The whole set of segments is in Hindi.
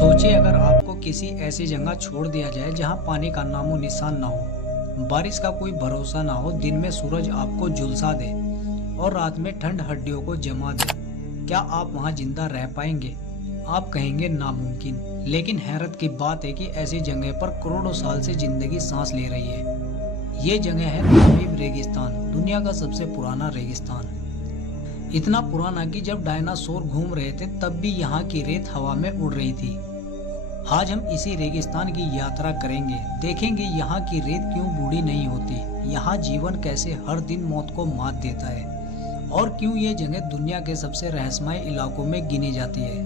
सोचिए अगर आपको किसी ऐसी जगह छोड़ दिया जाए जहां पानी का नामो निशान ना हो, बारिश का कोई भरोसा ना हो, दिन में सूरज आपको झुलसा दे और रात में ठंड हड्डियों को जमा दे, क्या आप वहां जिंदा रह पाएंगे? आप कहेंगे नामुमकिन। लेकिन हैरत की बात है कि ऐसी जगह पर करोड़ों साल से जिंदगी सांस ले रही है। ये जगह है नामीब रेगिस्तान, दुनिया का सबसे पुराना रेगिस्तान। इतना पुराना कि जब डायनासोर घूम रहे थे तब भी यहाँ की रेत हवा में उड़ रही थी। आज हम इसी रेगिस्तान की यात्रा करेंगे, देखेंगे यहाँ की रेत क्यों बूढ़ी नहीं होती, यहाँ जीवन कैसे हर दिन मौत को मात देता है और क्यों ये जगह दुनिया के सबसे रहस्यमय इलाकों में गिनी जाती है।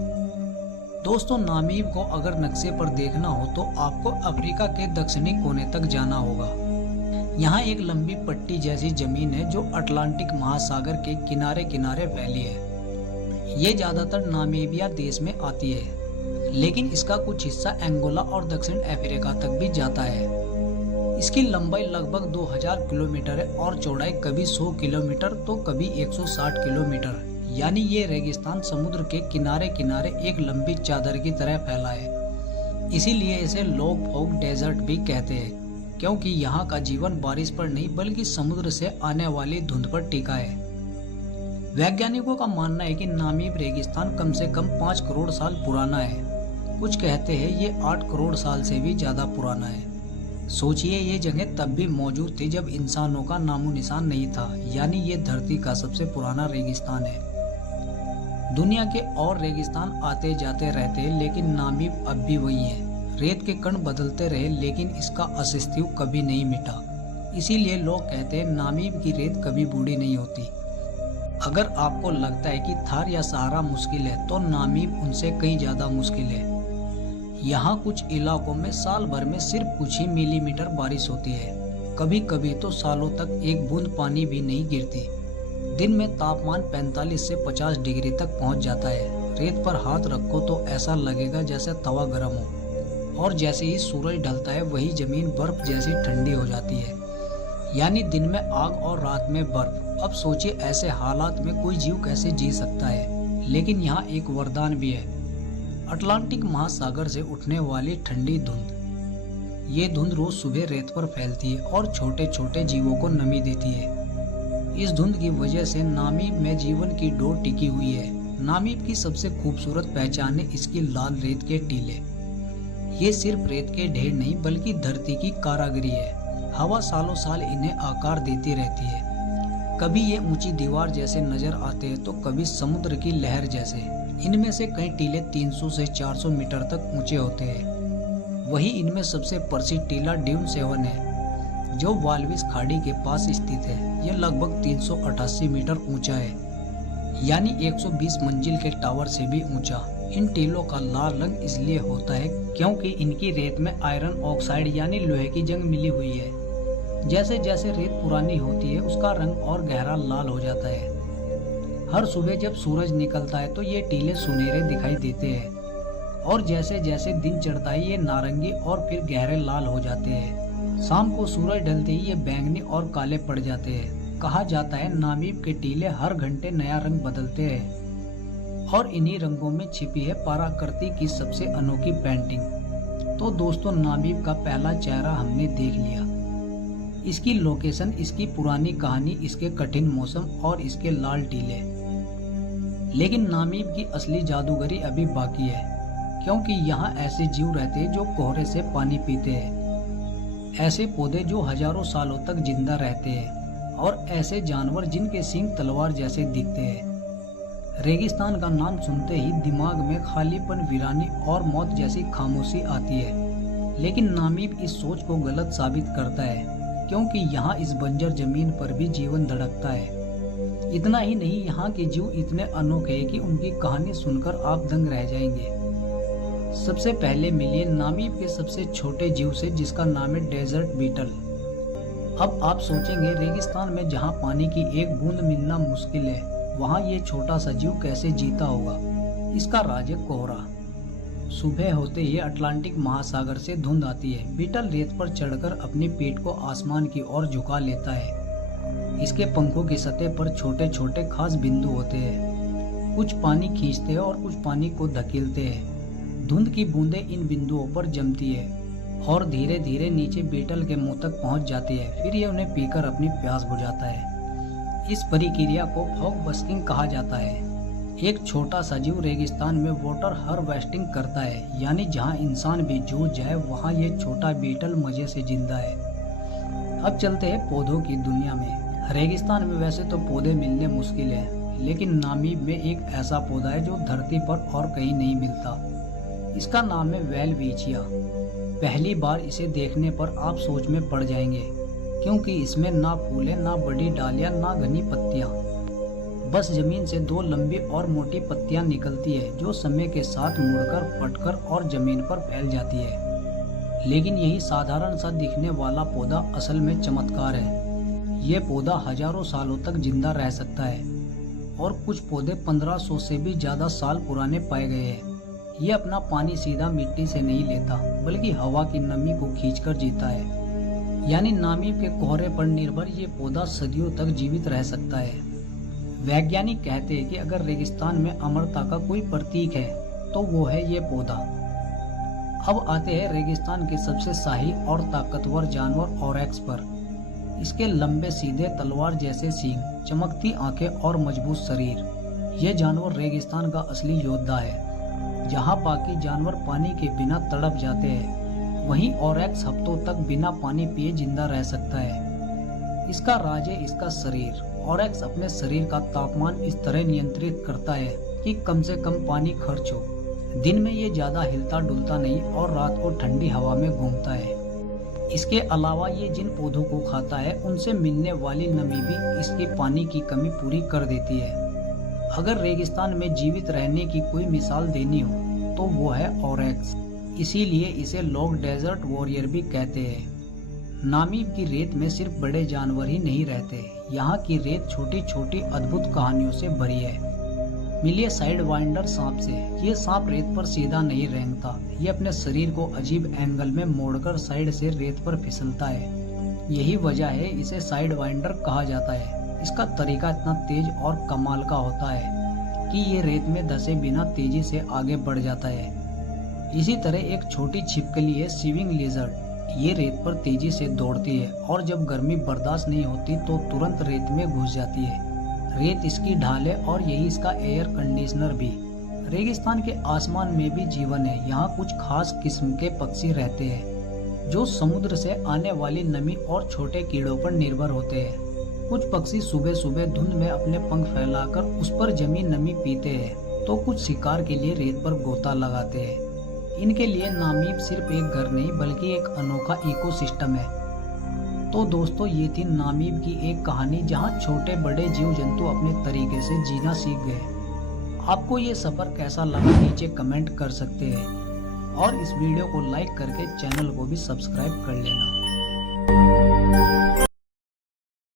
दोस्तों, नामीब को अगर नक्शे पर देखना हो तो आपको अफ्रीका के दक्षिणी कोने तक जाना होगा। यहाँ एक लंबी पट्टी जैसी जमीन है जो अटलांटिक महासागर के किनारे किनारे फैली है। ये ज्यादातर नामीबिया देश में आती है, लेकिन इसका कुछ हिस्सा अंगोला और दक्षिण अफ्रीका तक भी जाता है। इसकी लंबाई लगभग 2000 किलोमीटर है और चौड़ाई कभी 100 किलोमीटर तो कभी 160 किलोमीटर। यानी ये रेगिस्तान समुद्र के किनारे किनारे एक लंबी चादर की तरह फैला है। इसीलिए इसे लोग फोक डेजर्ट भी कहते हैं, क्योंकि यहाँ का जीवन बारिश पर नहीं बल्कि समुद्र से आने वाली धुंध पर टिका है। वैज्ञानिकों का मानना है कि नामीब रेगिस्तान कम से कम 5 करोड़ साल पुराना है। कुछ कहते हैं ये 8 करोड़ साल से भी ज्यादा पुराना है। सोचिए, ये जगह तब भी मौजूद थी जब इंसानों का नामो निशान नहीं था। यानी ये धरती का सबसे पुराना रेगिस्तान है। दुनिया के और रेगिस्तान आते जाते रहते हैं, लेकिन नामीब अब भी वही है। रेत के कण बदलते रहे लेकिन इसका अस्तित्व कभी नहीं मिटा। इसीलिए लोग कहते हैं नामीब की रेत कभी बूढ़ी नहीं होती। अगर आपको लगता है कि थार या सहारा मुश्किल है तो नामीब उनसे कहीं ज्यादा मुश्किल है। यहाँ कुछ इलाकों में साल भर में सिर्फ कुछ ही मिलीमीटर बारिश होती है। कभी कभी तो सालों तक एक बूंद पानी भी नहीं गिरती। दिन में तापमान 45 से 50 डिग्री तक पहुँच जाता है। रेत पर हाथ रखो तो ऐसा लगेगा जैसे तवा गर्म हो, और जैसे ही सूरज ढलता है वही जमीन बर्फ जैसी ठंडी हो जाती है। यानी दिन में आग और रात में बर्फ। अब सोचिए, ऐसे हालात में कोई जीव कैसे जी सकता है। लेकिन यहाँ एक वरदान भी है, अटलांटिक महासागर से उठने वाली ठंडी धुंध। ये धुंध रोज सुबह रेत पर फैलती है और छोटे छोटे जीवों को नमी देती है। इस धुंध की वजह से नामीब में जीवन की डोर टिकी हुई है। नामीब की सबसे खूबसूरत पहचान है इसकी लाल रेत के टीले। ये सिर्फ रेत के ढेर नहीं बल्कि धरती की कारागरी है। हवा सालों साल इन्हें आकार देती रहती है। कभी ये ऊंची दीवार जैसे नजर आते हैं तो कभी समुद्र की लहर जैसे। इनमें से कई टीले 300 से 400 मीटर तक ऊंचे होते हैं। वही इनमें सबसे प्रसिद्ध टीला ड्यून 7 है, जो वाल्विस खाड़ी के पास स्थित है। यह लगभग 388 मीटर ऊंचा है, यानी 120 मंजिल के टावर से भी ऊंचा। इन टीलों का लाल रंग इसलिए होता है क्योंकि इनकी रेत में आयरन ऑक्साइड यानी लोहे की जंग मिली हुई है। जैसे जैसे रेत पुरानी होती है उसका रंग और गहरा लाल हो जाता है। हर सुबह जब सूरज निकलता है तो ये टीले सुनहरे दिखाई देते हैं, और जैसे जैसे दिन चढ़ता है ये नारंगी और फिर गहरे लाल हो जाते हैं। शाम को सूरज ढलते ही ये बैंगनी और काले पड़ जाते हैं। कहा जाता है नामीब के टीले हर घंटे नया रंग बदलते हैं, और इन्हीं रंगों में छिपी है पराकृति की सबसे अनोखी पेंटिंग। तो दोस्तों, नामीब का पहला चेहरा हमने देख लिया। इसकी लोकेशन, इसकी पुरानी कहानी, इसके कठिन मौसम और इसके लाल टीले। लेकिन नामीब की असली जादूगरी अभी बाकी है, क्योंकि यहाँ ऐसे जीव रहते हैं जो कोहरे से पानी पीते हैं, ऐसे पौधे जो हजारों सालों तक जिंदा रहते हैं, और ऐसे जानवर जिनके सींग तलवार जैसे दिखते हैं। रेगिस्तान का नाम सुनते ही दिमाग में खालीपन, वीरानी और मौत जैसी खामोशी आती है। लेकिन नामीब इस सोच को गलत साबित करता है, क्योंकि यहाँ इस बंजर जमीन पर भी जीवन धड़कता है। इतना ही नहीं, यहाँ के जीव इतने अनोखे हैं कि उनकी कहानी सुनकर आप दंग रह जाएंगे। सबसे पहले मिलिए नामीब के सबसे छोटे जीव से, जिसका नाम है डेजर्ट बीटल। अब आप सोचेंगे, रेगिस्तान में जहाँ पानी की एक बूंद मिलना मुश्किल है, वहाँ ये छोटा सा जीव कैसे जीता होगा। इसका राज है कोहरा। सुबह होते ही अटलांटिक महासागर से धुंध आती है। बीटल रेत पर चढ़कर अपनी पीठ को आसमान की ओर झुका लेता है। इसके पंखों की सतह पर छोटे छोटे खास बिंदु होते हैं। कुछ पानी खींचते हैं और कुछ पानी को धकेलते हैं। धुंध की बूंदें इन बिंदुओं पर जमती है और धीरे धीरे नीचे बीटल के मुंह तक पहुंच जाती है। फिर ये उन्हें पीकर अपनी प्यास बुझाता है। इस प्रक्रिया को फॉग बस्किंग कहा जाता है। एक छोटा सा जीव रेगिस्तान में वाटर हार्वेस्टिंग करता है, यानी जहां इंसान भी जूझ जाए वहां ये छोटा बीटल मजे से जिंदा है। अब चलते हैं पौधों की दुनिया में। रेगिस्तान में वैसे तो पौधे मिलने मुश्किल है, लेकिन नामीब में एक ऐसा पौधा है जो धरती पर और कहीं नहीं मिलता। इसका नाम है वेलविचिया। पहली बार इसे देखने पर आप सोच में पड़ जाएंगे, क्योंकि इसमें ना फूल है, ना बड़ी डालियां, ना घनी पत्तियां। बस जमीन से दो लंबी और मोटी पत्तियां निकलती है जो समय के साथ मुड़कर, फटकर और जमीन पर फैल जाती है। लेकिन यही साधारण सा दिखने वाला पौधा असल में चमत्कार है। ये पौधा हजारों सालों तक जिंदा रह सकता है और कुछ पौधे 1500 से भी ज्यादा साल पुराने पाए गए हैं। ये अपना पानी सीधा मिट्टी से नहीं लेता, बल्कि हवा की नमी को खींचकर जीता है। यानी नामीब के कोहरे पर निर्भर ये पौधा सदियों तक जीवित रह सकता है। वैज्ञानिक कहते हैं कि अगर रेगिस्तान में अमरता का कोई प्रतीक है तो वो है ये पौधा। अब आते हैं रेगिस्तान के सबसे शाही और ताकतवर जानवर ओरेक्स पर। इसके लंबे सीधे तलवार जैसे सींग, चमकती आंखें और मजबूत शरीर। यह जानवर रेगिस्तान का असली योद्धा है। जहां बाकी जानवर पानी के बिना तड़प जाते हैं, वहीं ओरेक्स हफ्तों तक बिना पानी पिए जिंदा रह सकता है। इसका राज है इसका शरीर। ओरेक्स अपने शरीर का तापमान इस तरह नियंत्रित करता है कि कम से कम पानी खर्च हो। दिन में ये ज्यादा हिलता डुलता नहीं और रात को ठंडी हवा में घूमता है। इसके अलावा ये जिन पौधों को खाता है उनसे मिलने वाली नमी भी इसके पानी की कमी पूरी कर देती है। अगर रेगिस्तान में जीवित रहने की कोई मिसाल देनी हो तो वो है ओरेक्स। इसीलिए इसे लोग डेजर्ट वॉरियर भी कहते हैं। नामीब की रेत में सिर्फ बड़े जानवर ही नहीं रहते, यहाँ की रेत छोटी छोटी अद्भुत कहानियों से भरी है। मिलिए साइड वाइंडर सांप से। ये सांप रेत पर सीधा नहीं रेंगता, ये अपने शरीर को अजीब एंगल में मोड़कर साइड से रेत पर फिसलता है। यही वजह है इसे साइड वाइंडर कहा जाता है। इसका तरीका इतना तेज और कमाल का होता है कि ये रेत में धंसे बिना तेजी से आगे बढ़ जाता है। इसी तरह एक छोटी छिपकली है सीविंग लिजर्ड। ये रेत पर तेजी से दौड़ती है और जब गर्मी बर्दाश्त नहीं होती तो तुरंत रेत में घुस जाती है। रेत इसकी ढाल है और यही इसका एयर कंडीशनर भी। रेगिस्तान के आसमान में भी जीवन है। यहाँ कुछ खास किस्म के पक्षी रहते हैं जो समुद्र से आने वाली नमी और छोटे कीड़ों पर निर्भर होते हैं। कुछ पक्षी सुबह सुबह धुंध में अपने पंख फैलाकर उस पर जमी नमी पीते हैं, तो कुछ शिकार के लिए रेत पर गोता लगाते हैं। इनके लिए नामीब सिर्फ एक घर नहीं बल्कि एक अनोखा इकोसिस्टम है। तो दोस्तों, ये थी नामीब की एक कहानी जहां छोटे बड़े जीव जंतु अपने तरीके से जीना सीख गए। आपको ये सफर कैसा लगा नीचे कमेंट कर सकते हैं और इस वीडियो को लाइक करके चैनल को भी सब्सक्राइब कर लेना।